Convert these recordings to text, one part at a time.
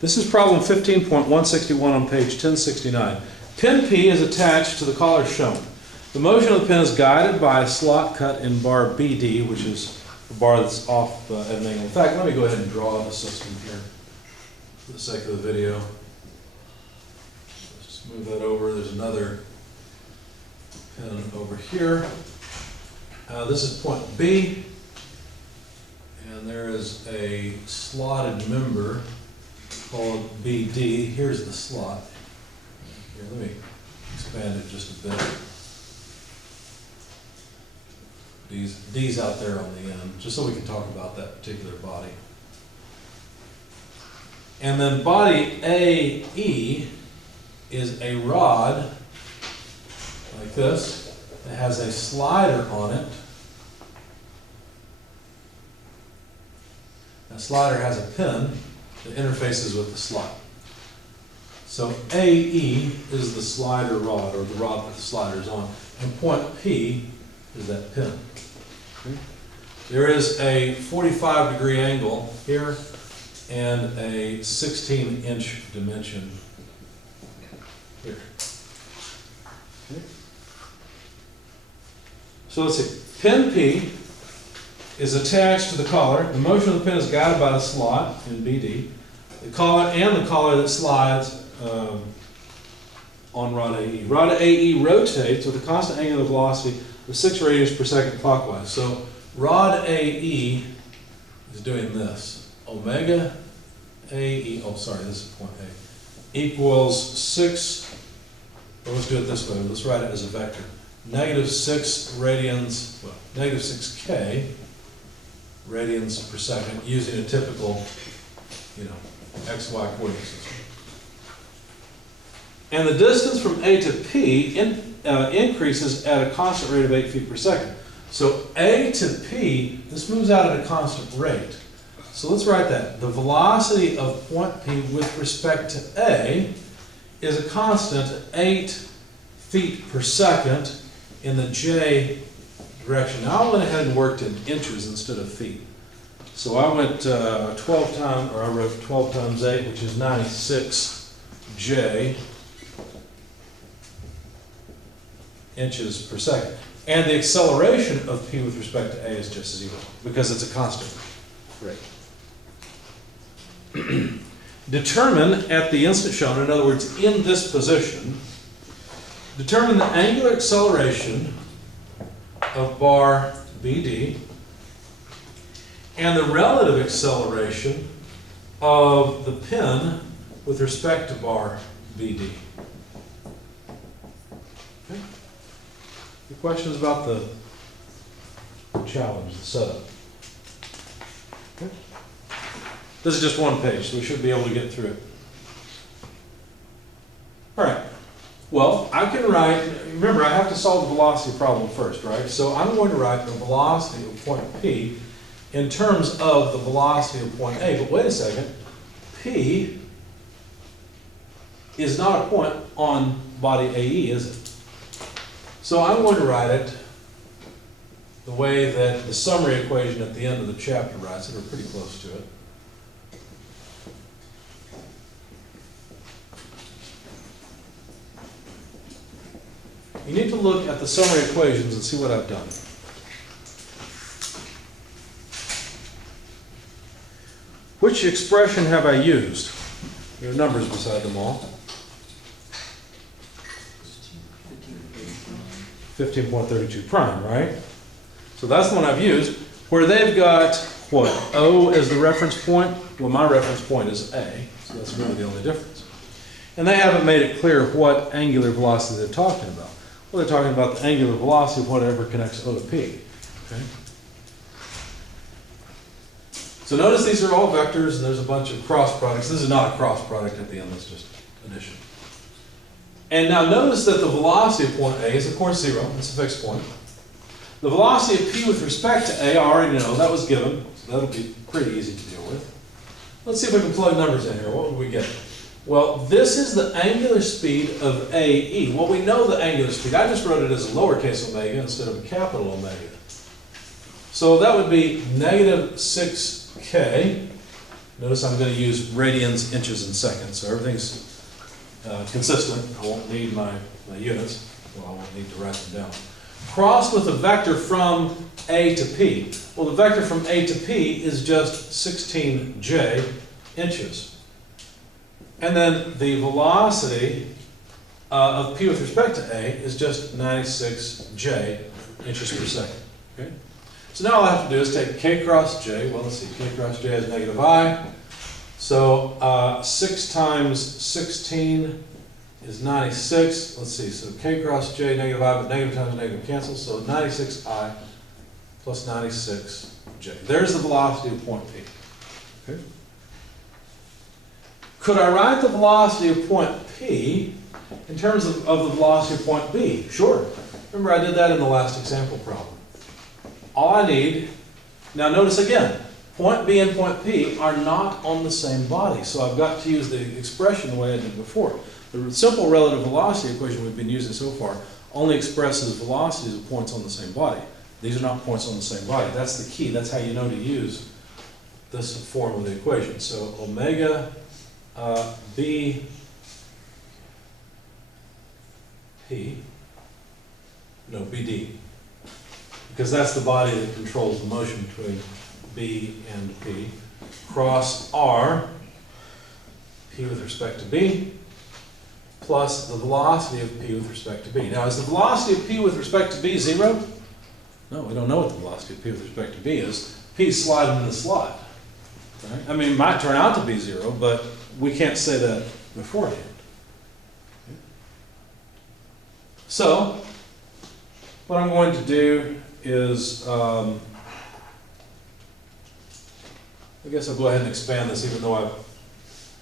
This is problem 15.161 on page 1069. Pin P is attached to the collar shown. The motion of the pin is guided by a slot cut in bar BD, which is the bar that's off at an angle. In fact, let me go ahead and draw the system here for the sake of the video. Let's just move that over. There's another pin over here. This is point B, and there is a slotted member called BD. Here's the slot. Here, let me expand it just a bit. D's out there on the end, just so we can talk about that particular body. And then body AE is a rod like this. It has a slider on it. That slider has a pin that interfaces with the slot. So AE is the slider rod, or the rod that the slider is on, and point P is that pin. Okay. There is a 45-degree angle here and a 16-inch dimension here. Okay. So let's see, pin P is attached to the collar. The motion of the pin is guided by the slot in BD. The collar and the collar that slides on rod AE. Rod AE rotates with a constant angular velocity of 6 radians per second clockwise. So rod AE is doing this. Omega AE, oh sorry, this is point A, equals 6, well, let's do it this way. Let's write it as a vector. Negative 6 radians, well, negative 6K radians per second using a typical, XY coordinate system. And the distance from A to P increases at a constant rate of 8 feet per second. So A to P, this moves out at a constant rate. So let's write that. The velocity of point P with respect to A is a constant 8 feet per second in the J direction. Now I went ahead and worked in inches instead of feet. So I went 12 times, or I wrote 12 times 8, which is 96 J inches per second. And the acceleration of P with respect to A is just 0, because it's a constant rate. Determine at the instant shown, in other words, in this position, determine the angular acceleration of bar BD and the relative acceleration of the pin with respect to bar BD. Okay. Any questions about the challenge, the setup? Okay. This is just one page, so we should be able to get through it. All right. Well, I can write, remember I have to solve the velocity problem first, right? So I'm going to write the velocity of point P in terms of the velocity of point A. But wait a second, P is not a point on body AE, is it? So I'm going to write it the way that the summary equation at the end of the chapter writes it, or pretty close to it. You need to look at the summary equations and see what I've done. Which expression have I used? There are numbers beside them all. 15.32 prime, right? So that's the one I've used. Where they've got, what, O as the reference point? Well, my reference point is A, so that's really the only difference. And they haven't made it clear what angular velocity they're talking about. Well, they're talking about the angular velocity of whatever connects O to P. Okay? So notice these are all vectors, and there's a bunch of cross products. This is not a cross product at the end, that's just addition. And now notice that the velocity of point A is, of course, 0. It's a fixed point. The velocity of P with respect to A, I already know, that was given. So that'll be pretty easy to deal with. Let's see if we can plug numbers in here. What would we get? Well, this is the angular speed of AE. Well, we know the angular speed. I just wrote it as a lowercase omega instead of a capital omega. So that would be negative 6K Notice I'm going to use radians, inches, and seconds, so everything's consistent. I won't need my units, well, I won't need to write them down. Crossed with a vector from A to P. Well, the vector from A to P is just 16j inches. And then the velocity of P with respect to A is just 96j inches per second. Okay? So now all I have to do is take K cross J. Well, let's see, K cross J is negative I. So 6 times 16 is 96. Let's see, so K cross J, negative I, but negative times negative cancels. So 96I plus 96J. There's the velocity of point P. Okay. Could I write the velocity of point P in terms of the velocity of point B? Sure. Remember I did that in the last example problem. All I need, now notice again, point B and point P are not on the same body, so I've got to use the expression the way I did before. The simple relative velocity equation we've been using so far only expresses velocities of points on the same body. These are not points on the same body. That's the key. That's how you know to use this form of the equation. So omega B P, no, BD, because that's the body that controls the motion between B and P, cross R, P with respect to B, plus the velocity of P with respect to B. Now, is the velocity of P with respect to B 0? No, we don't know what the velocity of P with respect to B is. P is sliding in the slot. Right? I mean, it might turn out to be 0, but we can't say that beforehand. Okay. So, what I'm going to do is, I guess I'll go ahead and expand this, even though I've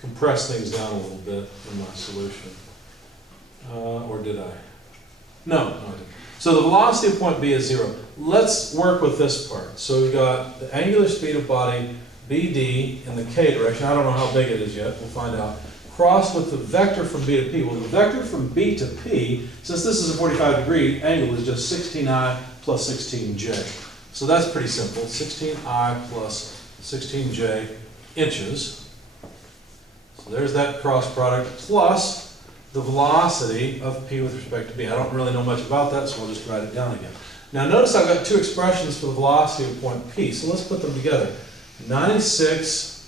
compressed things down a little bit in my solution. Or did I? No, I didn't. So the velocity of point B is 0. Let's work with this part. So we've got the angular speed of body, BD, in the K direction. I don't know how big it is yet. We'll find out. Crossed with the vector from B to P. Well, the vector from B to P, since this is a 45-degree angle, is just 16I plus 16J. So that's pretty simple. 16I plus 16J inches. So there's that cross product plus the velocity of P with respect to B. I don't really know much about that, so I'll just write it down again. Now notice I've got two expressions for the velocity of point P, so let's put them together. 96I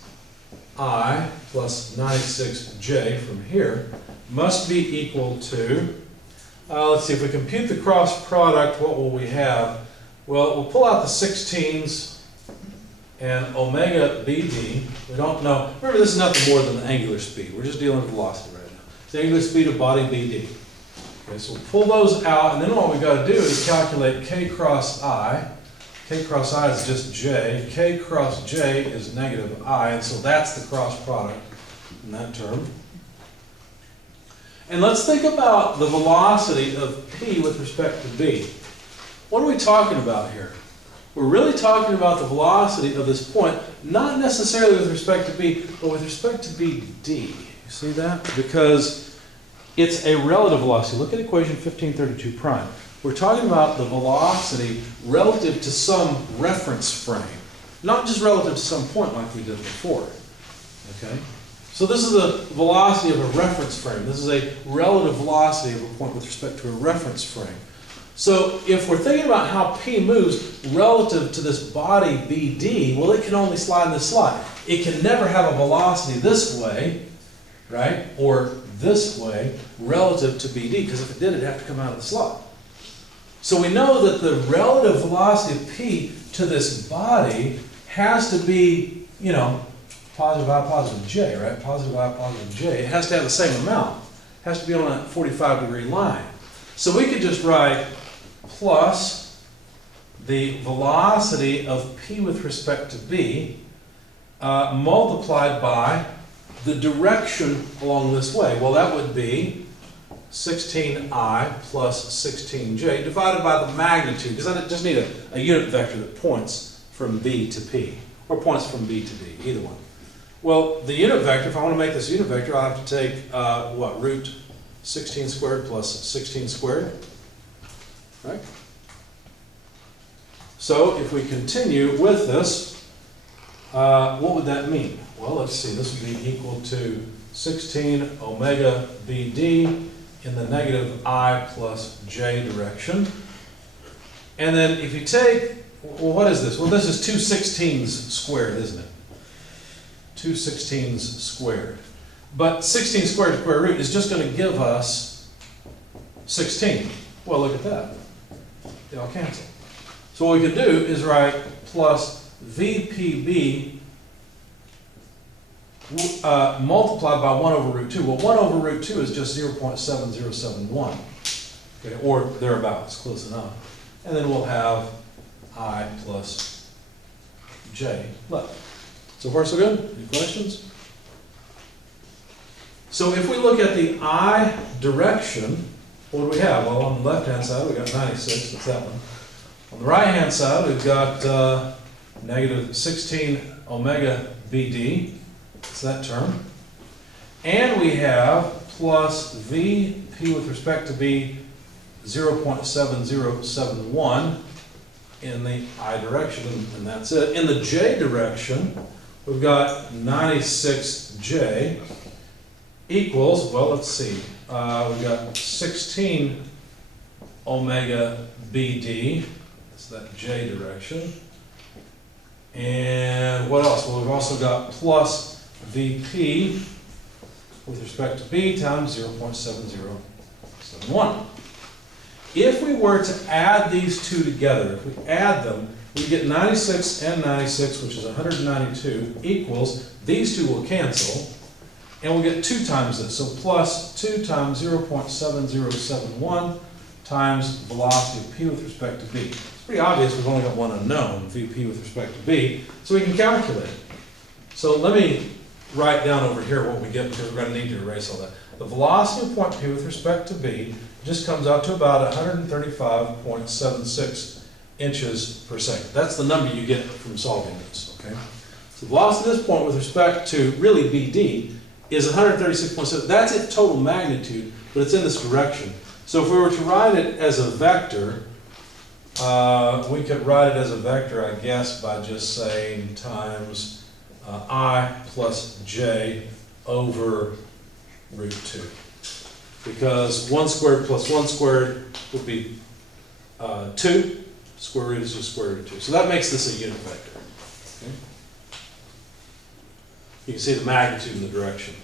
plus 96J from here must be equal to, let's see, if we compute the cross product, what will we have? Well, we'll pull out the 16s and omega BD. We don't know. Remember, this is nothing more than the angular speed. We're just dealing with velocity right now. It's the angular speed of body BD. Okay, so we'll pull those out, and then what we've got to do is calculate K cross I. K cross I is just J. K cross J is negative I, and so that's the cross product in that term. And let's think about the velocity of P with respect to B. What are we talking about here? We're really talking about the velocity of this point, not necessarily with respect to B, but with respect to BD. You see that? Because it's a relative velocity. Look at equation 1532 prime. We're talking about the velocity relative to some reference frame, not just relative to some point like we did before. Okay? So this is the velocity of a reference frame. This is a relative velocity of a point with respect to a reference frame. So if we're thinking about how P moves relative to this body BD, well, it can only slide in this slot. It can never have a velocity this way, right, or this way relative to BD, because if it did, it'd have to come out of the slot. So we know that the relative velocity of P to this body has to be, you know, positive I, positive J, right? Positive I, positive J. It has to have the same amount. It has to be on that 45-degree line. So we could just write plus the velocity of P with respect to B multiplied by the direction along this way. Well, that would be 16I plus 16J divided by the magnitude, because I just need a unit vector that points from B to P, or points from B to D, either one. Well, the unit vector, if I want to make this unit vector, I'll have to take, root 16 squared plus 16 squared, right? So if we continue with this, what would that mean? Well, let's see, this would be equal to 16 omega BD in the negative I plus J direction. And then if you take, well, what is this? Well, this is 2 16s squared, isn't it? 2 16s squared. But 16 squared square root is just going to give us 16. Well, look at that. They all cancel. So what we can do is write plus VPB multiplied by 1 over root 2. Well, 1 over root 2 is just 0.7071, okay, or thereabouts, close enough. And then we'll have I plus J left. So far, so good? Any questions? So if we look at the I direction, what do we have? Well, on the left-hand side, we've got 96, that's that one. On the right-hand side, we've got negative 16 omega BD, that's that term. And we have plus VP with respect to B 0.7071 in the I direction, and that's it. In the J direction, we've got 96J equals, well, let's see, we've got 16 omega BD, that's that J direction. And what else? Well, we've also got plus VP with respect to B times 0.7071. If we were to add these two together, if we add them, we get 96 and 96, which is 192, equals, these two will cancel, and we'll get 2 times this. So plus 2 times 0.7071 times velocity of P with respect to B. It's pretty obvious we've only got one unknown, VP with respect to B, so we can calculate it. So let me write down over here what we get, because we're going to need to erase all that. The velocity of point P with respect to B just comes out to about 135.76 inches per second. That's the number you get from solving this, okay? So the velocity of this point with respect to really BD is 136.7. That's its total magnitude, but it's in this direction. So if we were to write it as a vector, we could write it as a vector, I guess, by just saying times I plus J over root 2. Because 1 squared plus 1 squared would be 2. Square root is just square root of 2. So that makes this a unit vector. Okay? You can see the magnitude and the direction there.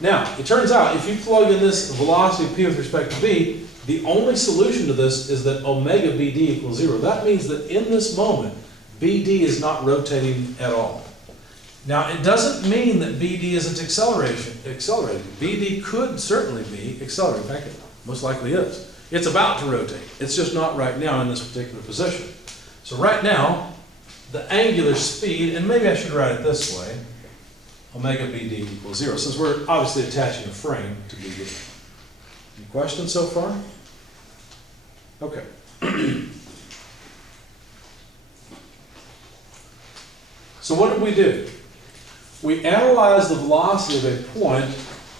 Now, it turns out if you plug in this velocity of P with respect to B, the only solution to this is that omega BD equals 0. That means that in this moment, BD is not rotating at all. Now, it doesn't mean that BD isn't accelerating. BD could certainly be accelerating. In fact, it most likely is. It's about to rotate. It's just not right now in this particular position. So right now, the angular speed, and maybe I should write it this way, omega BD equals 0, since we're obviously attaching a frame to BD. Any questions so far? Okay. So what did we do? We analyzed the velocity of a point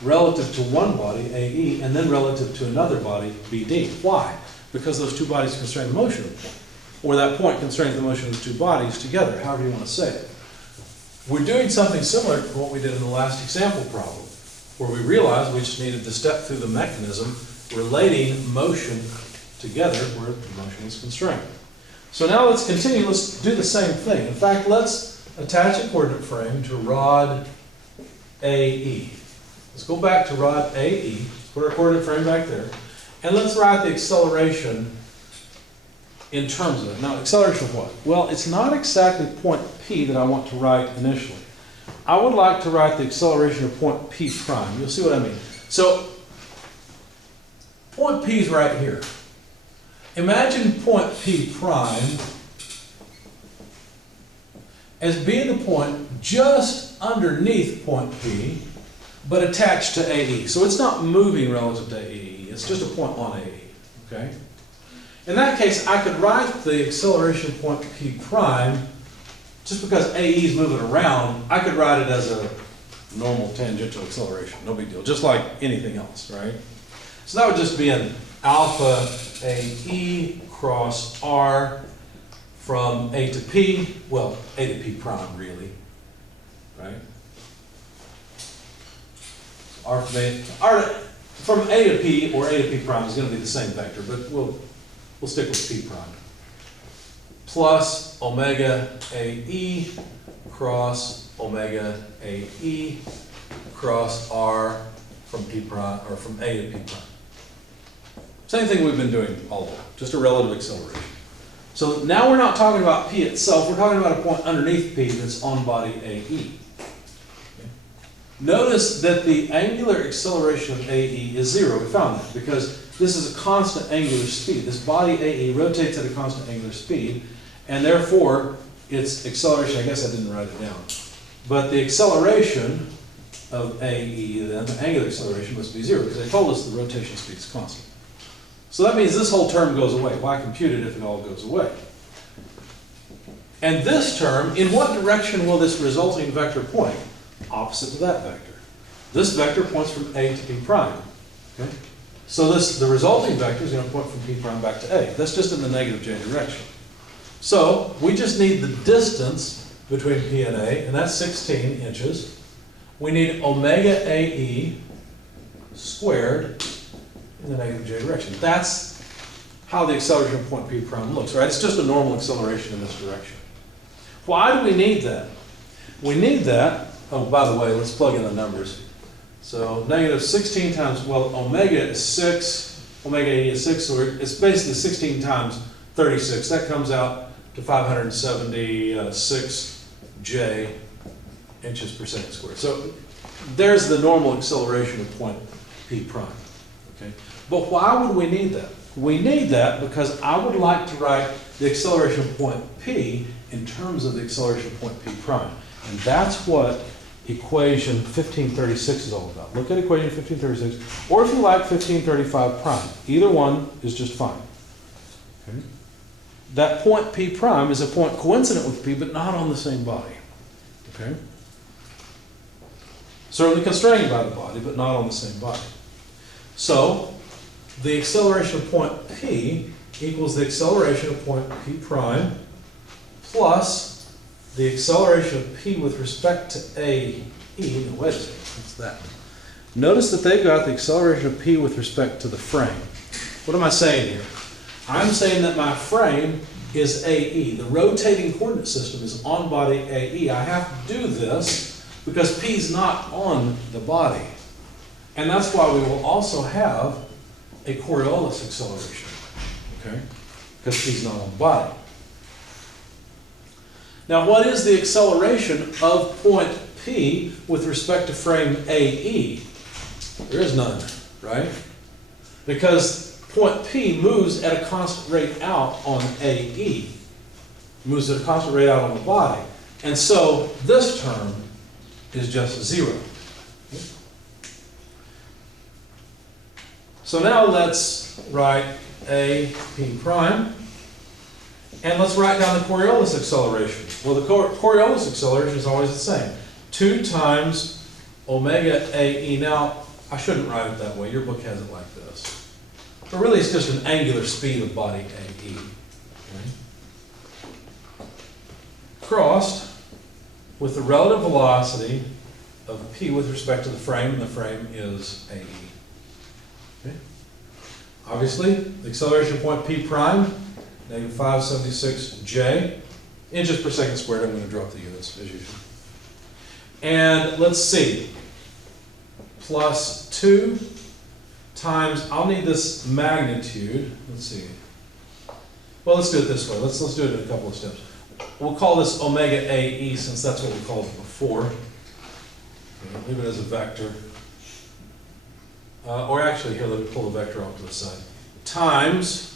relative to one body, AE, and then relative to another body, BD. Why? Because those two bodies constrain the motion of the point, or that point constrains the motion of the two bodies together, however you want to say it. We're doing something similar to what we did in the last example problem, where we realized we just needed to step through the mechanism relating motion together where the motion is constrained. So now let's continue, let's do the same thing. In fact, let's attach a coordinate frame to rod AE. Let's go back to rod AE, let's put our coordinate frame back there, and let's write the acceleration in terms of it. Now, acceleration of what? Well, it's not exactly point P that I want to write initially. I would like to write the acceleration of point P prime. You'll see what I mean. So, point P is right here. Imagine point P prime as being the point just underneath point P, but attached to AE. So it's not moving relative to AE, it's just a point on AE, okay? In that case, I could write the acceleration point P prime, just because AE is moving around, I could write it as a normal tangential acceleration, no big deal, just like anything else, right? So that would just be an alpha AE cross R from A to P, well, A to P prime really, right? R from A to P or A to P prime is going to be the same vector, but we'll stick with P prime. Plus omega AE cross omega AE cross R from P prime, or from A to P prime. Same thing we've been doing all along, just a relative acceleration. So now we're not talking about P itself, we're talking about a point underneath P that's on body AE. Notice that the angular acceleration of AE is 0. We found that because this is a constant angular speed. This body AE rotates at a constant angular speed, and therefore its acceleration, I guess I didn't write it down, but the acceleration of AE, then, the angular acceleration must be 0 because they told us the rotation speed is constant. So that means this whole term goes away. Why compute it if it all goes away? And this term, in what direction will this resulting vector point? Opposite to that vector. This vector points from A to P prime. Okay? So the resulting vector is going to point from P prime back to A. That's just in the negative J direction. So we just need the distance between P and A, and that's 16 inches. We need omega AE squared in the negative J direction. That's how the acceleration of point P prime looks, right? It's just a normal acceleration in this direction. Why do we need that? We need that. Oh, by the way, let's plug in the numbers. So negative 16 times, well, omega is 6, omega AE is 6, so it's basically 16 times 36. That comes out to 576 J inches per second squared. So there's the normal acceleration of point P prime. Okay? But why would we need that? We need that because I would like to write the acceleration of point P in terms of the acceleration of point P prime. And that's what equation 1536 is all about. Look at equation 1536, or if you like 1535 prime. Either one is just fine. Okay? That point P prime is a point coincident with P, but not on the same body. Okay? Certainly constrained by the body, but not on the same body. So, the acceleration of point P equals the acceleration of point P prime plus the acceleration of P with respect to AE. No, wait a second, what's that? Notice that they've got the acceleration of P with respect to the frame. What am I saying here? I'm saying that my frame is AE. The rotating coordinate system is on body AE. I have to do this because P is not on the body. And that's why we will also have a Coriolis acceleration, okay? Because P is not on the body. Now, what is the acceleration of point P with respect to frame AE? There is none, right? Because point P moves at a constant rate out on AE. Moves at a constant rate out on the body. And so this term is just 0. So now let's write A P prime. And let's write down the Coriolis acceleration. Well, the Coriolis acceleration is always the same. 2 times omega AE. Now, I shouldn't write it that way. Your book has it like this. But really, it's just an angular speed of body AE. Okay? Crossed with the relative velocity of P with respect to the frame, and the frame is AE. Okay? Obviously, the acceleration of point P prime, negative 576 J, inches per second squared. I'm going to drop the units as usual. And let's see, plus 2 times, I'll need this magnitude. Let's see. Well, let's do it this way. Let's do it in a couple of steps. We'll call this omega AE since that's what we called it before. Okay, leave it as a vector. Or actually, here, let me pull the vector off to the side. Times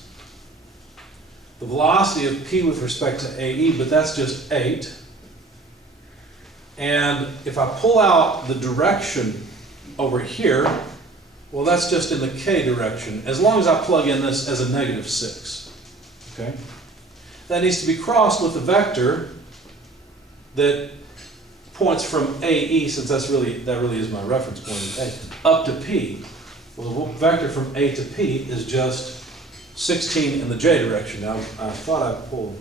the velocity of P with respect to AE, but that's just 8. And if I pull out the direction over here, well, that's just in the K direction, as long as I plug in this as a negative 6. Okay? That needs to be crossed with a vector that points from AE, since that really is my reference point, A, up to P. Well, the vector from A to P is just 16 in the J direction. Now, I thought I pulled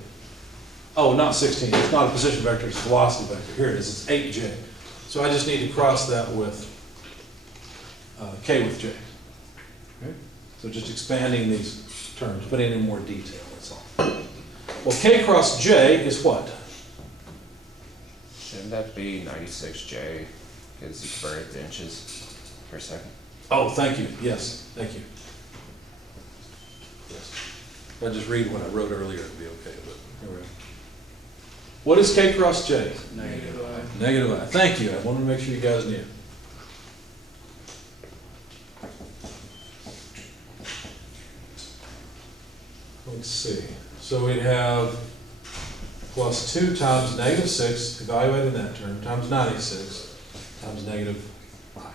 Oh, not 16, it's not a position vector, it's a velocity vector. Here it is, it's 8j. So I just need to cross that with k with j. Okay? So just expanding these terms, putting in more detail, that's all. Well, k cross j is what? Shouldn't that be 96J, because you convert it to inches per second? Oh, thank you, yes, thank you. Yes. If I just read what I wrote earlier, it'd be okay, but here we go. What is k cross j? Negative I. Negative I. Thank you. I wanted to make sure you guys knew. Let's see. So we'd have plus 2 times negative 6, evaluating that term, times 96, times negative I.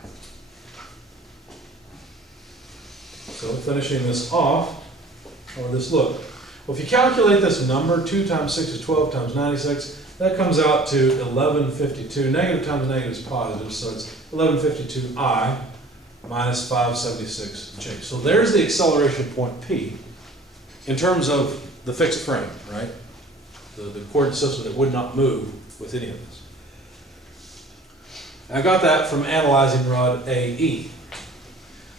So finishing this off, or this look. Well, if you calculate this number, 2 times 6 is 12 times 96, that comes out to 1152. Negative times negative is positive, so it's 1152I minus 576J. So there's the acceleration point P in terms of the fixed frame, right? The coordinate system that would not move with any of this. I got that from analyzing rod AE.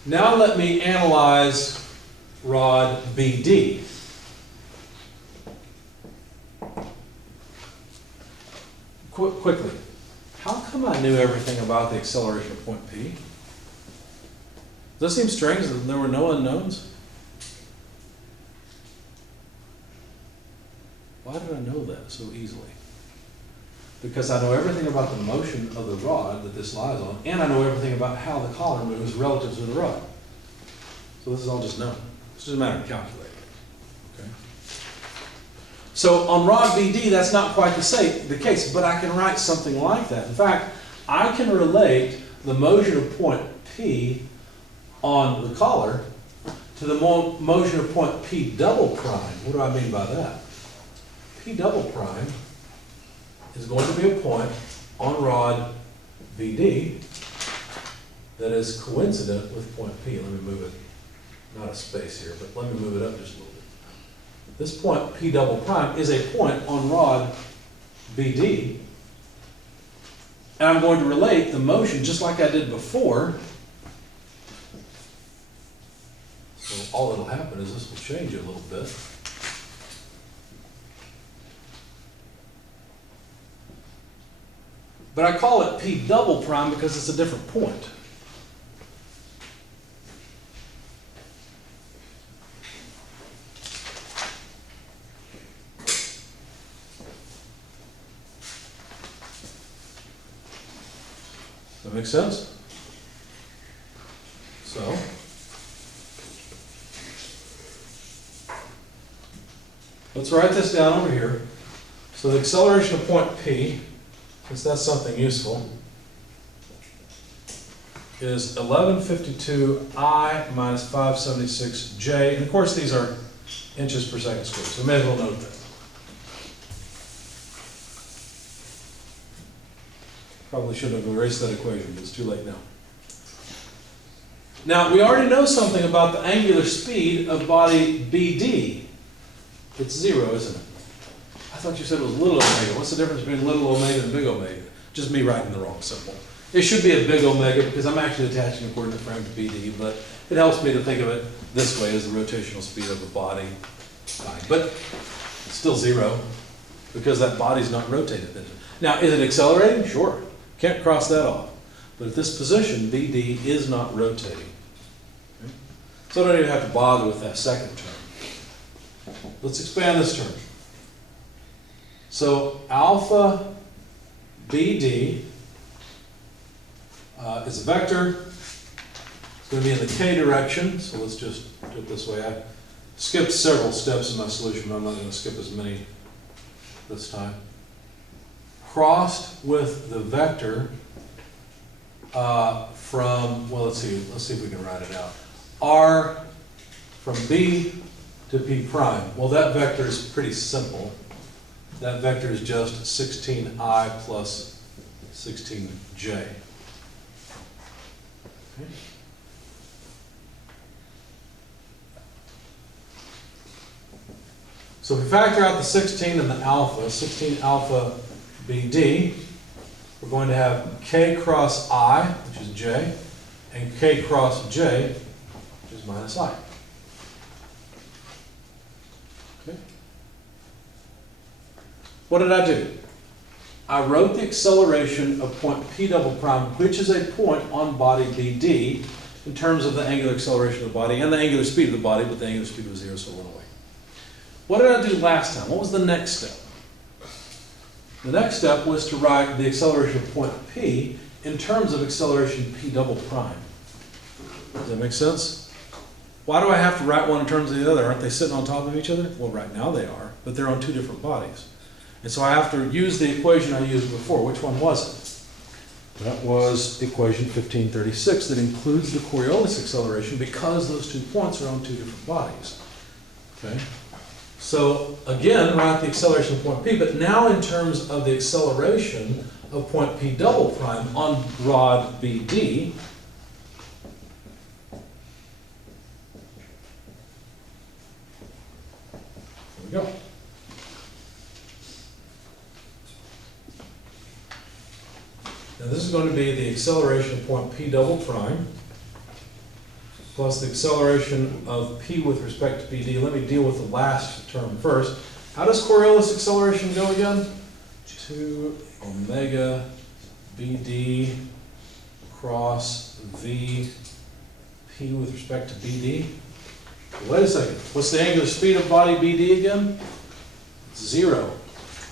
Now let me analyze rod BD. Quickly, how come I knew everything about the acceleration of point P? Does that seem strange that there were no unknowns? Why did I know that so easily? Because I know everything about the motion of the rod that this lies on, and I know everything about how the collar moves relative to the rod. So this is all just known. It's just a matter of calculating. Okay. So on rod BD, that's not quite the case, but I can write something like that. In fact, I can relate the motion of point P on the collar to the motion of point P double prime. What do I mean by that? P double prime is going to be a point on rod BD that is coincident with point P. Let me move it, not a space here, but let me move it up just a little bit. This point P double prime is a point on rod BD, and I'm going to relate the motion just like I did before. So all that'll happen is this will change a little bit. But I call it P double prime because it's a different point. Does that make sense? So, let's write this down over here. So the acceleration of point P, since that's something useful, is 1152I minus 576J. And of course, these are inches per second squared, so we may as well note that. Probably should have erased that equation, but it's too late now. Now, we already know something about the angular speed of body BD. It's 0, isn't it? I thought you said it was little omega. What's the difference between little omega and big omega? Just me writing the wrong symbol. It should be a big omega because I'm actually attaching a coordinate frame to BD, but it helps me to think of it this way as the rotational speed of a body. But it's still 0 because that body's not rotated. Now, is it accelerating? Sure. Can't cross that off. But at this position, BD is not rotating. Okay? So I don't even have to bother with that second term. Let's expand this term. So alpha BD is a vector. It's going to be in the k direction. So let's just do it this way. I skipped several steps in my solution, but I'm not going to skip as many this time. Crossed with the vector from, well, let's see if we can write it out. R from B to P prime. Well, that vector is pretty simple. That vector is just 16I plus 16J. Okay. So if we factor out the 16 and the alpha, 16 alpha BD, we're going to have K cross I, which is J, and K cross J, which is minus I. Okay. What did I do? I wrote the acceleration of point P double prime, which is a point on body BD, in terms of the angular acceleration of the body and the angular speed of the body, but the angular speed was 0, so it went away. What did I do last time? What was the next step? The next step was to write the acceleration of point P in terms of acceleration P double prime. Does that make sense? Why do I have to write one in terms of the other? Aren't they sitting on top of each other? Well, right now they are, but they're on two different bodies. And so I have to use the equation I used before. Which one was it? That was equation 1536 that includes the Coriolis acceleration because those 2 points are on two different bodies. Okay? So again, write the acceleration of point P, but now in terms of the acceleration of point P double prime on rod BD. There we go. Now this is going to be the acceleration of point P double prime plus the acceleration of P with respect to BD. Let me deal with the last term first. How does Coriolis acceleration go again? 2 omega BD cross V P with respect to BD. Wait a second. What's the angular speed of body BD again? It's 0.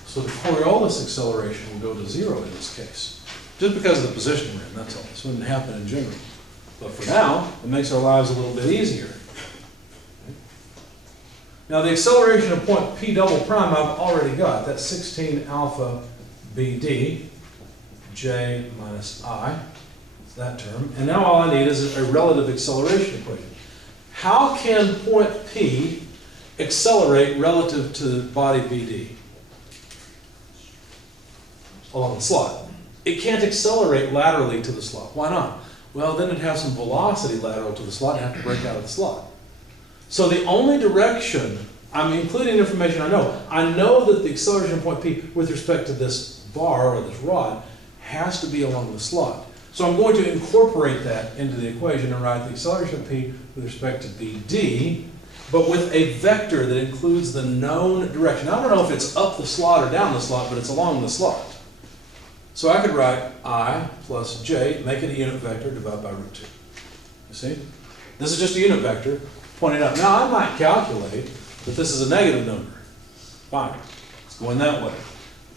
So the Coriolis acceleration will go to 0 in this case. Just because of the position we're in, that's all. This wouldn't happen in general. But for now, it makes our lives a little bit easier. Now the acceleration of point P double prime I've already got. That's 16 alpha BD, J minus I. It's that term. And now all I need is a relative acceleration equation. How can point P accelerate relative to body BD? Along the slot. It can't accelerate laterally to the slot. Why not? Well, then it'd have some velocity lateral to the slot and have to break out of the slot. So the only direction, I'm including information I know that the acceleration of point P with respect to this bar or this rod has to be along the slot. So I'm going to incorporate that into the equation and write the acceleration of P with respect to BD, but with a vector that includes the known direction. Now, I don't know if it's up the slot or down the slot, but it's along the slot. So I could write I plus j, make it a unit vector, divide by root 2. You see? This is just a unit vector pointing up. Now I might calculate that this is a negative number. Fine. It's going that way.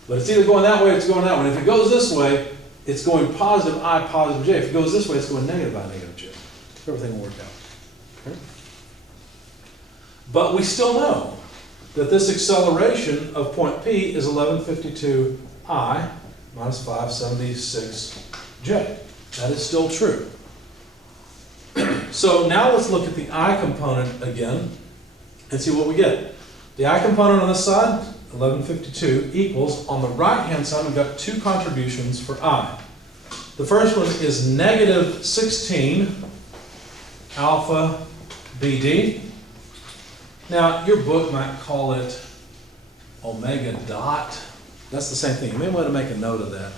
But it's either going that way or it's going that way. If it goes this way, it's going positive I, positive j. If it goes this way, it's going negative I, negative j. Everything will work out. Okay? But we still know that this acceleration of point P is 1152 I minus 576 j. That is still true. So now let's look at the I component again and see what we get. The I component on this side, 1152, equals, on the right-hand side, we've got two contributions for I. The first one is negative 16 alpha BD. Now, your book might call it omega dot. That's the same thing. You may want to make a note of that.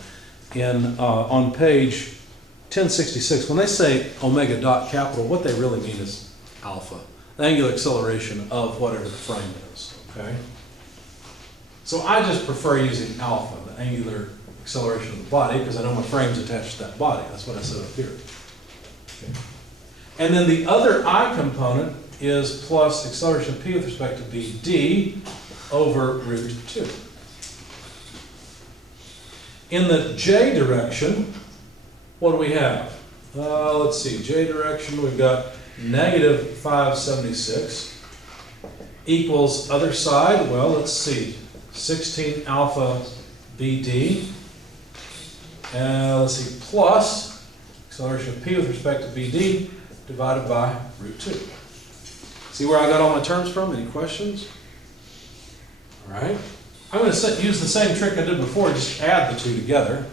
On page 1066, when they say omega dot capital, what they really mean is alpha, the angular acceleration of whatever the frame is. Okay? So I just prefer using alpha, the angular acceleration of the body, because I know my frame's attached to that body. That's what I said up here. Okay. And then the other I component is plus acceleration of P with respect to BD over root 2. In the J direction, what do we have? Let's see, J direction, we've got negative 576 equals other side, well, let's see, 16 alpha BD, let's see, plus acceleration of P with respect to BD divided by root 2. See where I got all my terms from? Any questions? All right. I'm going to use the same trick I did before, just add the two together,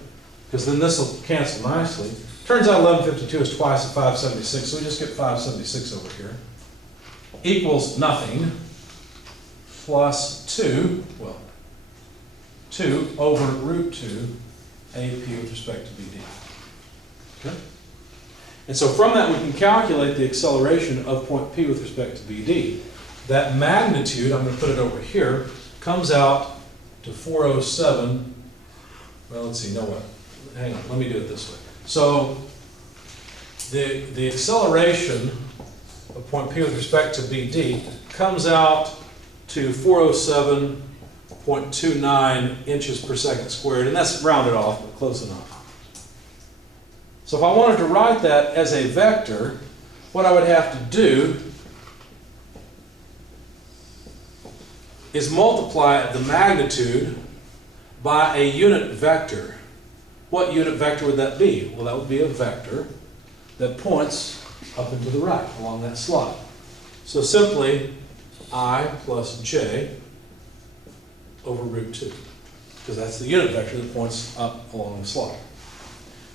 because then this will cancel nicely. Turns out 1152 is twice of 576, so we just get 576 over here. Equals nothing. plus 2, well, 2 over root 2 AP with respect to BD. Okay? And so from that, we can calculate the acceleration of point P with respect to BD. That magnitude, I'm going to put it over here, comes out to 407. Well, let's see, no what? Hang on, let me do it this way. So the acceleration of point P with respect to BD comes out to 407.29 inches per second squared, and that's rounded off, but close enough. So if I wanted to write that as a vector, what I would have to do is multiply the magnitude by a unit vector. What unit vector would that be? Well, that would be a vector that points up and to the right along that slide. So simply I plus j over root 2, because that's the unit vector that points up along the slide.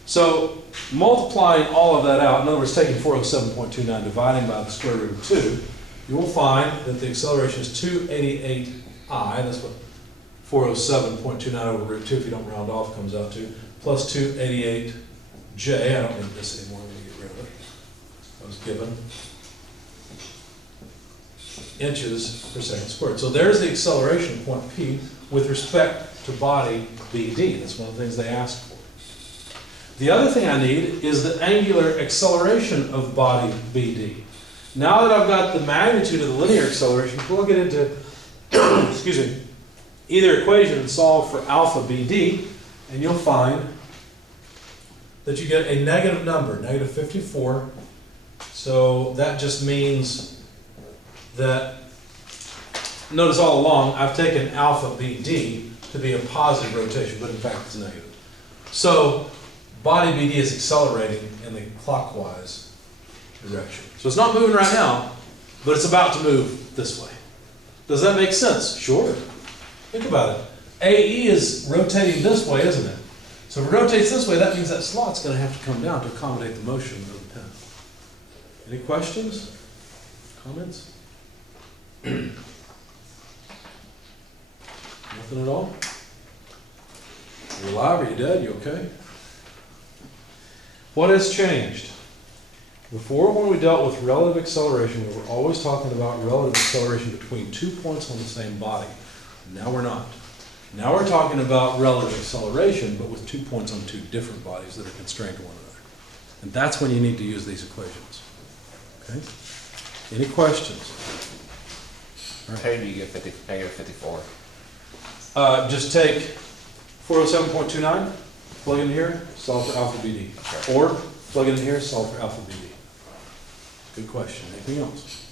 So multiplying all of that out, in other words, taking 407.29, dividing by the square root of 2, you will find that the acceleration is 288I, that's what 407.29 over root 2, if you don't round off, comes out to, plus 288J, I don't need this anymore, I'm going to get rid of it. I was given inches per second squared. So there's the acceleration of point P with respect to body BD. That's one of the things they asked for. The other thing I need is the angular acceleration of body BD. Now that I've got the magnitude of the linear acceleration, plug it into excuse me, either equation and solve for alpha BD, and you'll find that you get a negative number, negative 54. So that just means that, notice all along, I've taken alpha BD to be a positive rotation, but in fact it's negative. So body BD is accelerating in the clockwise direction. So it's not moving right now, but it's about to move this way. Does that make sense? Sure. Think about it. AE is rotating this way, isn't it? So if it rotates this way, that means that slot's going to have to come down to accommodate the motion of the pen. Any questions? Comments? Nothing at all? Are you alive? Are you dead? You okay? What has changed? Before, when we dealt with relative acceleration, we were always talking about relative acceleration between 2 points on the same body. Now we're not. Now we're talking about relative acceleration, but with 2 points on 2 different bodies that are constrained to one another. And that's when you need to use these equations. Okay? Any questions? How do you get negative 54? Just take 407.29, plug it in here, solve for alpha BD. Okay. Or plug it in here, solve for alpha BD. Good question. Anything else?